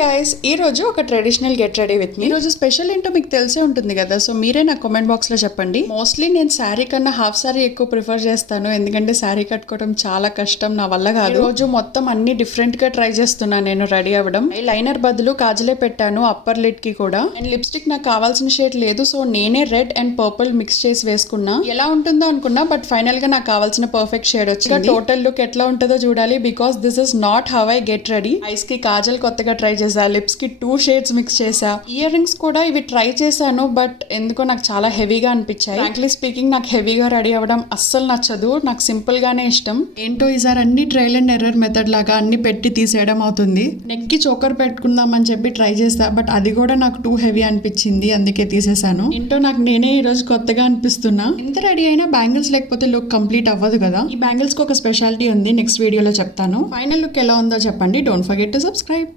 Guys ఈ రోజు ఒక traditional get ready with me. ఈ రోజు స్పెషల్ ఏంటో మీకు తెలిసే ఉంటుంది కదా, సో మీరే నా కామెంట్ బాక్స్ లో చెప్పండి. మోస్ట్లీ నేను శారీ కన్నా హాఫ్ శారీ ఎక్కువ ప్రిఫర్ చేస్తాను, ఎందుకంటే శారీ కట్టుకోవడం చాలా కష్టం, నా వల్ల కాదు. ఈ రోజు మొత్తం అన్ని డిఫరెంట్ గా ట్రై చేస్తున్నాను నేను రెడీ అవ్వడం. లైనర్ బదులు కాజలే పెట్టాను అప్పర్ లిడ్ కి కూడా. అండ్ లిప్స్టిక్ నాకు కావాల్సిన షేడ్ లేదు, సో నేనే రెడ్ అండ్ పర్పుల్ మిక్స్ చేసి వేసుకున్నా. ఎలా ఉంటుందో అనుకున్నా, బట్ ఫైనల్ గా నాకు కావాల్సిన పర్ఫెక్ట్ షేడ్ వచ్చింది. టోటల్ లుక్ ఎట్లా ఉంటుందో చూడాలి, because this is not how I get ready. Ice కి కాజల్ కొత్తగా ట్రై చేసా, లిప్స్ కి 2 షేడ్స్ మిక్స్ చేసా. ఇయర్ రింగ్స్ కూడా ఇవి ట్రై చేశాను, బట్ ఎందుకో నాకు చాలా హెవీగా అనిపించాయి. ఫ్రాంక్లీ స్పీకింగ్ నాకు హెవీగా రెడీ అవ్వడం అస్సలు నచ్చదు, నాకు సింపుల్ గానే ఇష్టం. ఏంటో ఈసారి అన్ని ట్రయల్ అండ్ ఎర్రర్ మెథడ్ లాగా అన్ని పెట్టి తీసేయడం అవుతుంది. నెక్ కి చోకర్ పెట్టుకుందాం అని చెప్పి ట్రై చేస్తా, బట్ అది కూడా నాకు టూ హెవీ అనిపించింది, అందుకే తీసేసాను. ఏంటో నాకు నేనే ఈ రోజు కొత్తగా అనిపిస్తున్నా. ఎంత రెడీ అయినా బ్యాంగిల్స్ లేకపోతే లుక్ కంప్లీట్ అవ్వదు కదా. ఈ బ్యాంగిల్స్ కి ఒక స్పెషాలిటీ ఉంది, నెక్స్ట్ వీడియోలో చెప్తాను. ఫైనల్ లుక్ ఎలా ఉందో చెప్పండి. Don't forget to subscribe.